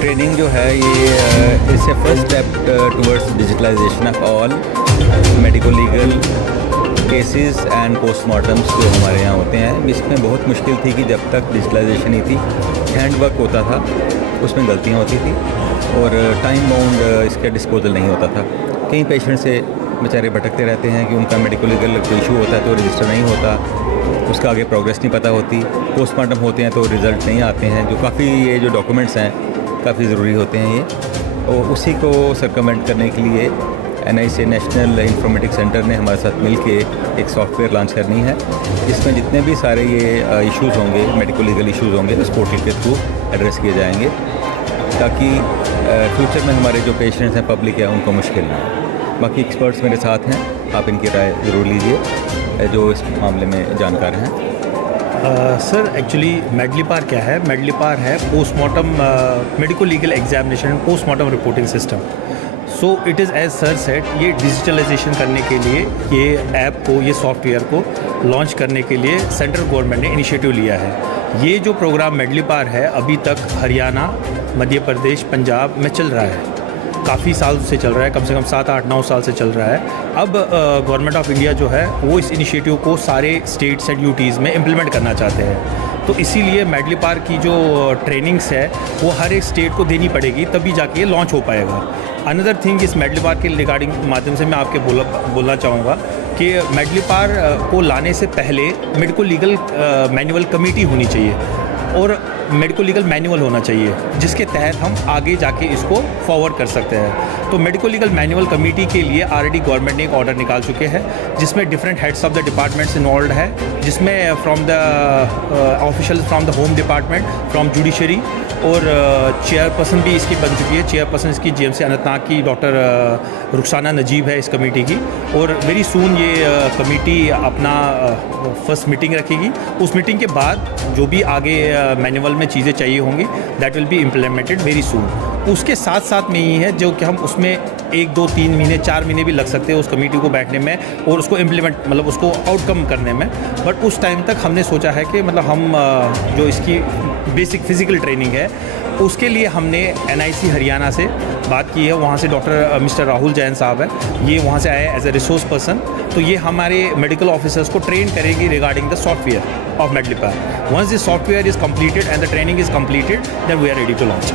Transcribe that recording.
Training जो है ये it's a first step towards digitalisation of all medico legal cases and postmortems जो हमारे यहाँ होते हैं। इसमें बहुत मुश्किल थी कि जब तक डिजिटलाइजेशन नहीं थी, हैंड वर्क होता था, उसमें गलतियाँ होती थी और टाइम बाउंड इसका डिस्पोजल नहीं होता था। कई पेशेंट से बेचारे भटकते रहते हैं कि उनका मेडिको लीगल कोई इशू होता है तो रजिस्टर नहीं होता, उसका आगे प्रोग्रेस नहीं पता होती, पोस्टमार्टम होते हैं तो रिज़ल्ट नहीं आते हैं, जो काफ़ी ये जो डॉक्यूमेंट्स हैं काफ़ी ज़रूरी होते हैं ये। और उसी को सर्कमेंट करने के लिए NIC नेशनल इंफॉर्मेटिक्स सेंटर ने हमारे साथ मिलके एक सॉफ्टवेयर लॉन्च करनी है, जिसमें जितने भी सारे ये इश्यूज़ होंगे, मेडिको लीगल इश्यूज़ होंगे, उस पोर्टल के थ्रू एड्रेस किए जाएंगे, ताकि फ्यूचर में हमारे जो पेशेंट्स हैं, पब्लिक है, उनको मुश्किल ना हो। बाकी एक्सपर्ट्स मेरे साथ हैं, आप इनकी राय ज़रूर लीजिए जो इस मामले में जानकार हैं। सर एक्चुअली मेडलीपार क्या है? मेडलीपार है postmortem medico legal examination postmortem reporting system. So it is as sir said, ये डिजिटलाइजेशन करने के लिए ये ऐप को, ये सॉफ्टवेयर को लॉन्च करने के लिए सेंट्रल गवर्नमेंट ने इनिशिएटिव लिया है। ये जो प्रोग्राम मेडलीपार है अभी तक हरियाणा, मध्य प्रदेश, पंजाब में चल रहा है, काफ़ी साल से चल रहा है, कम से कम 7, 8, 9 साल से चल रहा है। अब गवर्नमेंट ऑफ इंडिया जो है वो इस इनिशिएटिव को सारे स्टेट्स एंड यूटीज़ में इम्प्लीमेंट करना चाहते हैं। तो इसीलिए मेडलीपार की जो ट्रेनिंग्स है वो हर एक स्टेट को देनी पड़ेगी, तभी जाके ये लॉन्च हो पाएगा। अनदर थिंग इस मेडलीपार के रिगार्डिंग माध्यम से मैं आपके बोलना चाहूँगा कि मेडलीपार को लाने से पहले मेडिको लीगल मैनुअल कमेटी होनी चाहिए और मेडिको लीगल मैनुअल होना चाहिए, जिसके तहत हम आगे जाके इसको फॉरवर्ड कर सकते हैं। तो मेडिको लीगल मैनुअल कमेटी के लिए ऑलरेडी गवर्नमेंट ने एक ऑर्डर निकाल चुके हैं, जिसमें different heads of the departments involve है, जिसमें from the official from the home department, from judiciary, और चेयरपर्सन भी इसकी बन चुकी है। चेयरपर्सन इसकी GMC अनंतनाग की डॉक्टर रुखसाना नजीब है इस कमेटी की, और वेरी सून ये कमेटी अपना फर्स्ट मीटिंग रखेगी। उस मीटिंग के बाद जो भी आगे मैनुअल में चीज़ें चाहिए होंगी that will be implemented very soon. उसके साथ साथ में ही है जो कि हम उसमें 1, 2, 3 महीने, 4 महीने भी लग सकते हैं उस कमेटी को बैठने में और उसको इम्प्लीमेंट, मतलब उसको आउटकम करने में। बट उस टाइम तक हमने सोचा है कि मतलब हम जो इसकी बेसिक फिज़िकल ट्रेनिंग है उसके लिए हमने NIC हरियाणा से बात की है। वहाँ से डॉक्टर मिस्टर राहुल जैन साहब है, ये वहाँ से आए एज ए रिसोर्स पर्सन। तो ये हमारे मेडिकल ऑफिसर्स को ट्रेन करेंगे regarding the software of MedLEaPR. Once this software is completed and the training is completed, then we are ready to launch.